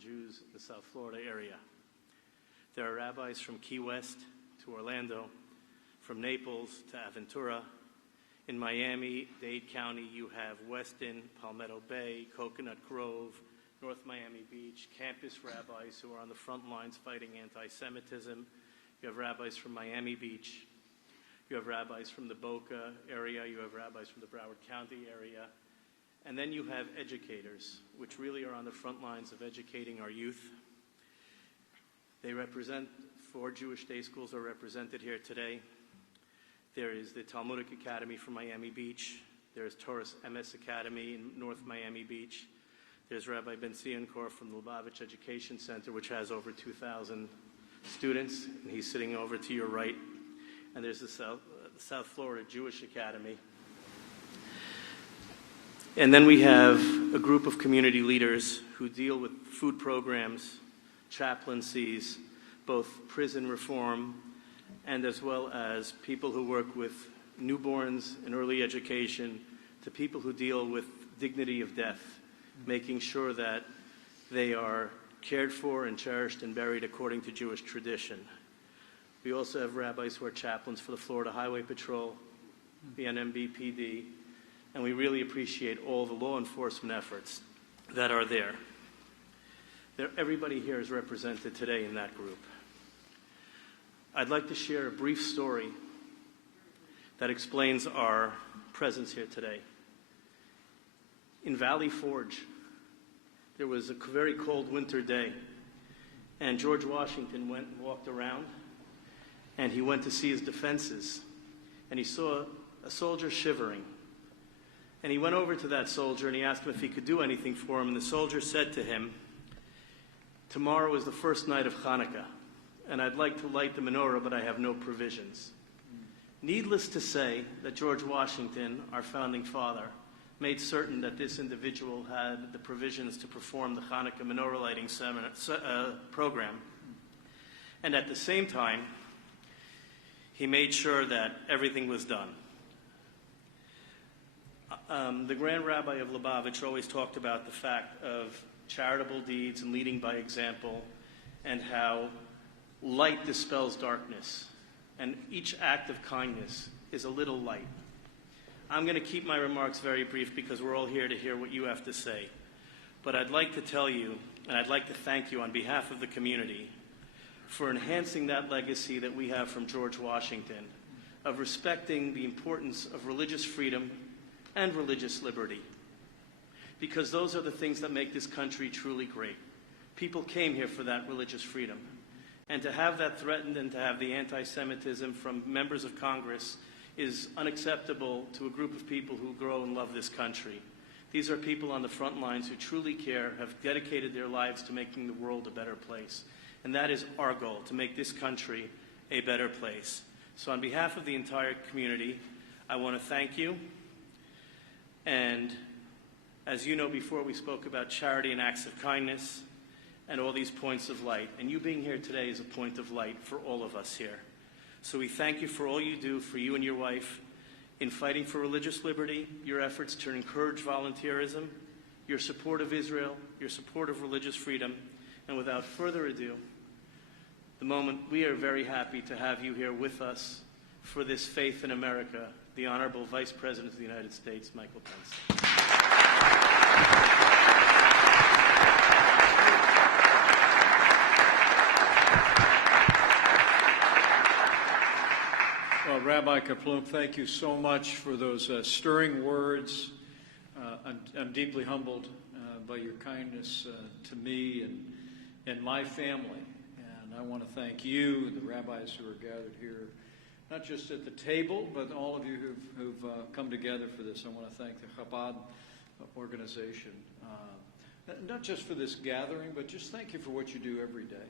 Jews in the South Florida area. There are rabbis from Key West to Orlando, from Naples to Aventura. In Miami-Dade County, you have Weston, Palmetto Bay, Coconut Grove, North Miami Beach, campus rabbis who are on the front lines fighting anti-Semitism. You have rabbis from Miami Beach. You have rabbis from the Boca area. You have rabbis from the Broward County area. And then you have educators, which really are on the front lines of educating our youth. They represent, 4 Jewish day schools are represented here today. There is the Talmudic Academy from Miami Beach. There's Torres MS Academy in North Miami Beach. There's Rabbi Ben-Zion Kor from the Lubavitch Education Center, which has over 2,000 students, and he's sitting over to your right. And there's the South Florida Jewish Academy. And then we have a group of community leaders who deal with food programs, chaplaincies, both prison reform, and as well as people who work with newborns and early education, to people who deal with dignity of death, making sure that they are cared for and cherished and buried according to Jewish tradition. We also have rabbis who are chaplains for the Florida Highway Patrol, the NMBPD, and we really appreciate all the law enforcement efforts that are there. Everybody here is represented today in that group. I'd like to share a brief story that explains our presence here today. In Valley Forge, there was a very cold winter day, and George Washington went and walked around, and he went to see his defenses, and he saw a soldier shivering. And he went over to that soldier and he asked him if he could do anything for him, and the soldier said to him, "Tomorrow is the first night of Hanukkah, and I'd like to light the menorah, but I have no provisions." Needless to say that George Washington, our founding father, made certain that this individual had the provisions to perform the Hanukkah menorah lighting program. And at the same time, he made sure that everything was done. The Grand Rabbi of Lubavitch always talked about the fact of charitable deeds and leading by example, and how light dispels darkness, and each act of kindness is a little light. I'm going to keep my remarks very brief because we're all here to hear what you have to say. But I'd like to tell you, and I'd like to thank you on behalf of the community for enhancing that legacy that we have from George Washington of respecting the importance of religious freedom and religious liberty. Because those are the things that make this country truly great. People came here for that religious freedom. And to have that threatened and to have the anti-Semitism from members of Congress is unacceptable to a group of people who grow and love this country. These are people on the front lines who truly care, have dedicated their lives to making the world a better place. And that is our goal, to make this country a better place. So on behalf of the entire community, I want to thank you. And as you know, before we spoke about charity and acts of kindness and all these points of light. And you being here today is a point of light for all of us here. So we thank you for all you do for you and your wife in fighting for religious liberty, your efforts to encourage volunteerism, your support of Israel, your support of religious freedom. And without further ado, we are very happy to have you here with us for this Faith in America, the Honorable Vice President of the United States, Michael Pence. Well, Rabbi Kaplum, thank you so much for those stirring words. I'm deeply humbled by your kindness to me and my family. And I want to thank you and the rabbis who are gathered here, not just at the table, but all of you who've come together for this. I want to thank the Chabad organization, not just for this gathering, but just thank you for what you do every day.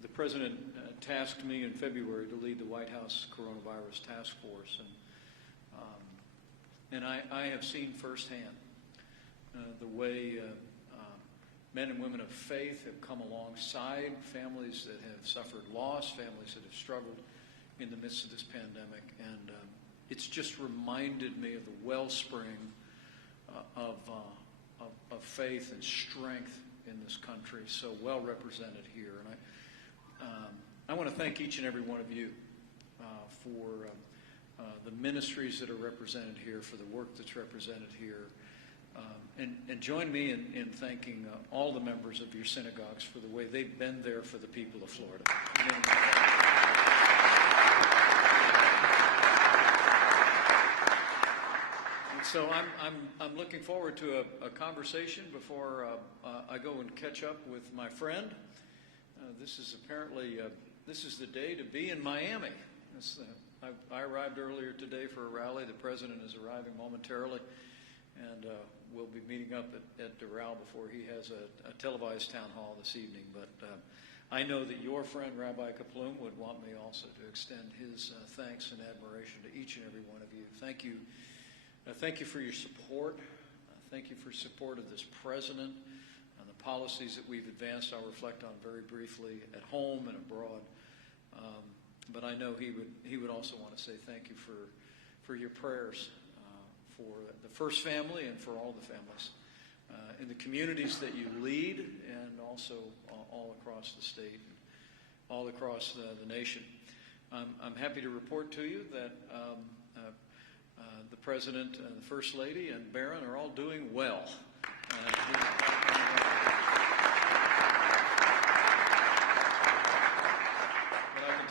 The President tasked me in February to lead the White House Coronavirus Task Force, and I have seen firsthand the way men and women of faith have come alongside families that have suffered loss, families that have struggled in the midst of this pandemic, and it's just reminded me of the wellspring of of faith and strength in this country, so well represented here. And I want to thank each and every one of you for the ministries that are represented here, for the work that's represented here. And join me in thanking all the members of your synagogues for the way they've been there for the people of Florida. And so I'm looking forward to a conversation before I go and catch up with my friend. This is apparently this is the day to be in Miami. I arrived earlier today for a rally. The president is arriving momentarily, and we'll be meeting up at Doral before he has a televised town hall this evening. But I know that your friend, Rabbi Kaplum, would want me also to extend his thanks and admiration to each and every one of you. Thank you. Thank you for your support. Thank you for support of this president and the policies that we've advanced. I'll reflect on very briefly at home and abroad. But I know he would also want to say thank you for your prayers for the First Family and for all the families in the communities that you lead, and also all across the state, all across the nation. I'm happy to report to you that the President, the First Lady, and Barron are all doing well.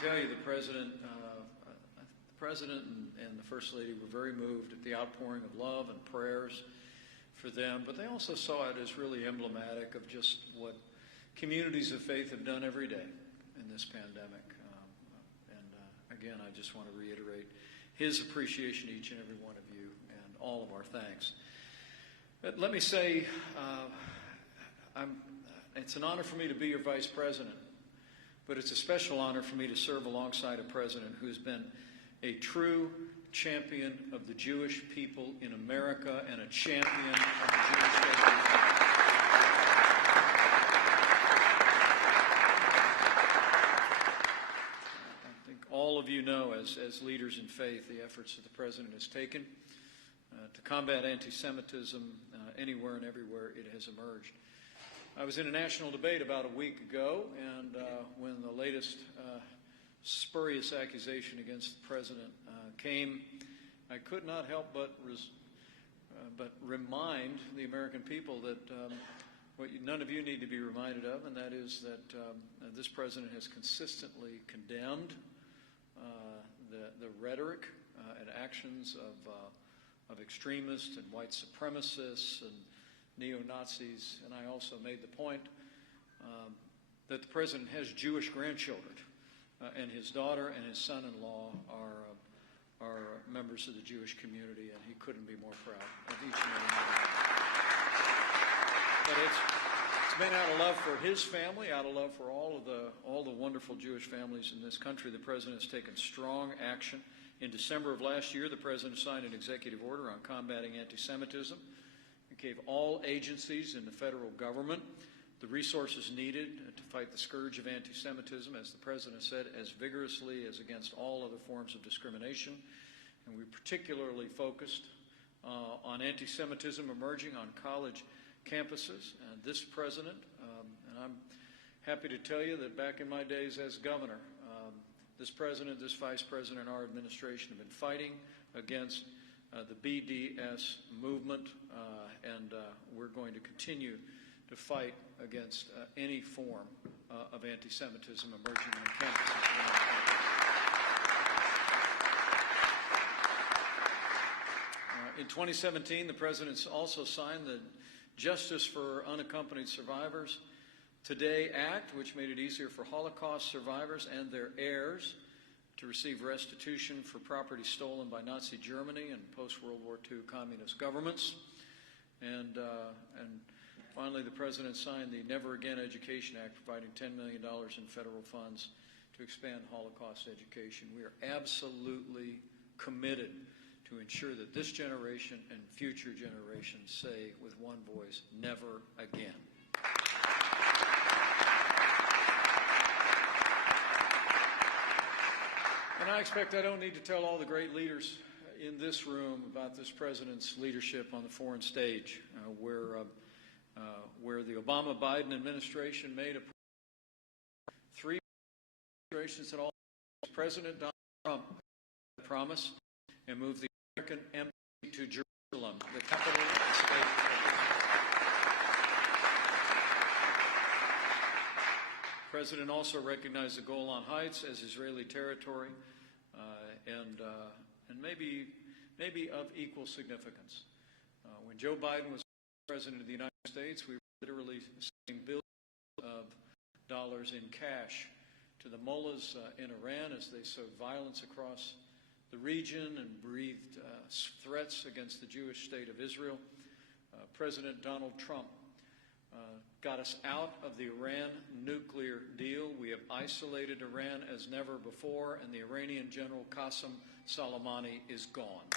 Tell you, the President and the First Lady were very moved at the outpouring of love and prayers for them, but they also saw it as really emblematic of just what communities of faith have done every day in this pandemic. Again, I just want to reiterate his appreciation to each and every one of you, and all of our thanks. But let me say, it's an honor for me to be your Vice President. But it's a special honor for me to serve alongside a president who has been a true champion of the Jewish people in America and a champion of the Jewish people. I think all of you know, as leaders in faith, the efforts that the president has taken to combat anti-Semitism anywhere and everywhere it has emerged. I was in a national debate about a week ago, and when the latest spurious accusation against the president came, I could not help but remind the American people that what none of you need to be reminded of, and that is that this president has consistently condemned the rhetoric and actions of extremists and white supremacists and neo-Nazis, and I also made the point that the president has Jewish grandchildren, and his daughter and his son-in-law are members of the Jewish community, and he couldn't be more proud of each and every one of them. But it's been out of love for his family, out of love for all the wonderful Jewish families in this country. The president has taken strong action. In December of last year, the president signed an executive order on combating anti-Semitism. It gave all agencies in the federal government the resources needed to fight the scourge of anti-Semitism, as the president said, as vigorously as against all other forms of discrimination. And we particularly focused on anti-Semitism emerging on college campuses. And this president, and I'm happy to tell you that back in my days as governor, this president, this vice president, and our administration have been fighting against the BDS movement, and we're going to continue to fight against any form of anti-Semitism emerging on campuses. In 2017, the president also signed the Justice for Unaccompanied Survivors Today Act, which made it easier for Holocaust survivors and their heirs to receive restitution for property stolen by Nazi Germany and post-World War II communist governments. And finally, the president signed the Never Again Education Act, providing $10 million in federal funds to expand Holocaust education. We are absolutely committed to ensure that this generation and future generations say with one voice, never again. And I expect I don't need to tell all the great leaders in this room about this president's leadership on the foreign stage, where where the Obama-Biden administration made 3 administrations had all President Donald Trump promise and moved the American embassy to Jerusalem, the capital of the state of Israel. The President also recognized the Golan Heights as Israeli territory and maybe of equal significance. When Joe Biden was President of the United States, we were literally sending billions of dollars in cash to the mullahs in Iran as they sowed violence across the region and breathed threats against the Jewish state of Israel. President Donald Trump got us out of the Iran nuclear deal. We have isolated Iran as never before, and the Iranian General Qasem Soleimani is gone.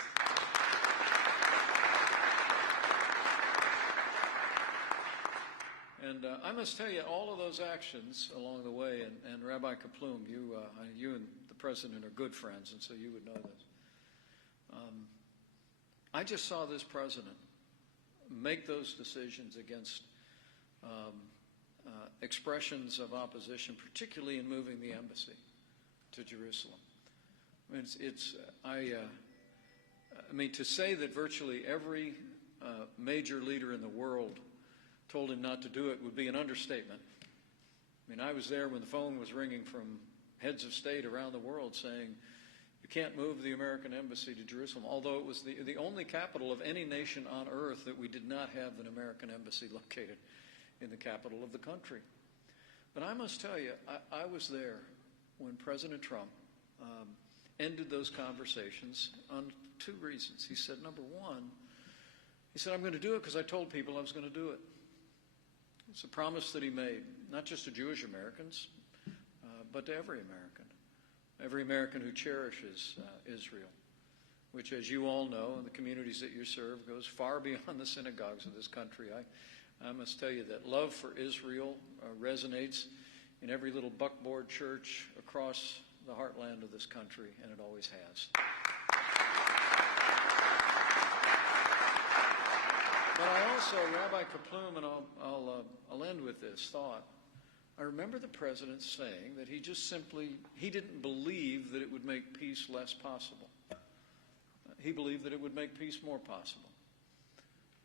And I must tell you, all of those actions along the way, and Rabbi Kaplum, you and the President are good friends, and so you would know this. I just saw this President make those decisions against expressions of opposition, particularly in moving the embassy to Jerusalem. I mean, to say that virtually every major leader in the world told him not to do it would be an understatement. I mean, I was there when the phone was ringing from heads of state around the world saying, you can't move the American embassy to Jerusalem, although it was the only capital of any nation on earth that we did not have an American embassy located in the capital of the country. But I must tell you, I was there when President Trump ended those conversations on 2 reasons. He said, number one, he said, I'm going to do it because I told people I was going to do it. It's a promise that he made, not just to Jewish Americans, but to every American who cherishes Israel, which, as you all know, in the communities that you serve, goes far beyond the synagogues of this country. I must tell you that love for Israel resonates in every little buckboard church across the heartland of this country, and it always has. But I also, Rabbi Kaplum, and I'll end with this thought. I remember the President saying that he didn't believe that it would make peace less possible. He believed that it would make peace more possible.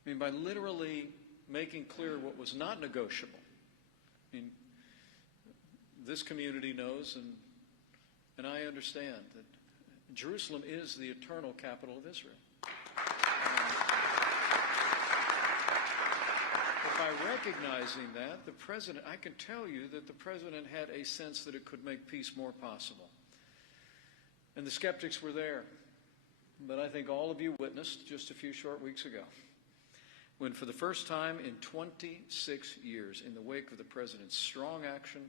I mean, by literally making clear what was not negotiable. I mean, this community knows, and I understand, that Jerusalem is the eternal capital of Israel. By recognizing that, the President, I can tell you that the President had a sense that it could make peace more possible. And the skeptics were there. But I think all of you witnessed just a few short weeks ago when, for the first time in 26 years, in the wake of the President's strong action,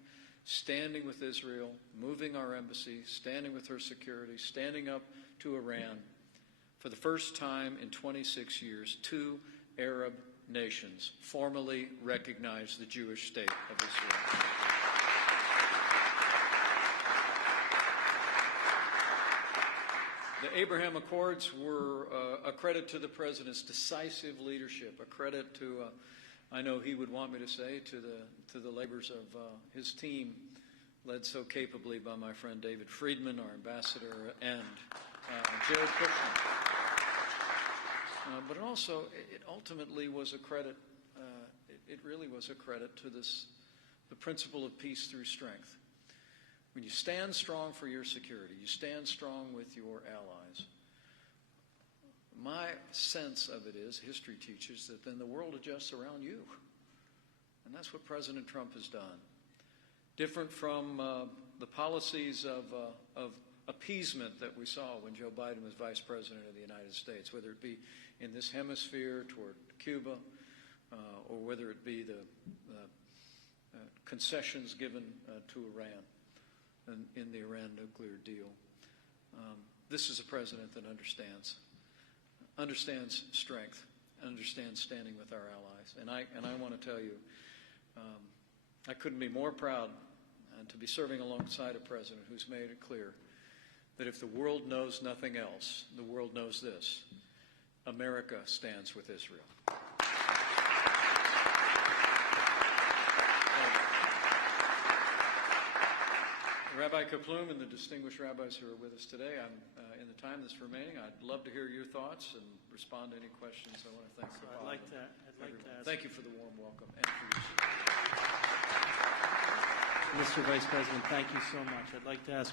standing with Israel, moving our embassy, standing with her security, standing up to Iran, for the first time in 26 years, 2 Arab nations formally recognize the Jewish state of Israel. The Abraham Accords were a credit to the President's decisive leadership, a credit to, I know he would want me to say, to the labors of his team, led so capably by my friend David Friedman, our ambassador, and Jared Kushner. But also, it ultimately was a credit, it really was a credit to the principle of peace through strength. When you stand strong for your security, you stand strong with your allies. My sense of it is, history teaches, that then the world adjusts around you. And that's what President Trump has done. Different from the policies of appeasement that we saw when Joe Biden was Vice President of the United States, whether it be in this hemisphere toward Cuba, or whether it be the concessions given to Iran in the Iran nuclear deal. This is a president that understands strength, understands standing with our allies. And I want to tell you, I couldn't be more proud to be serving alongside a president who's made it clear that if the world knows nothing else, the world knows this: America stands with Israel. Rabbi Kaplum and the distinguished rabbis who are with us today, in the time that's remaining, I'd love to hear your thoughts and respond to any questions. I want to thank I'd like to ask. Thank you for the warm welcome and for your support. Mr. Vice President, thank you so much. I'd like to ask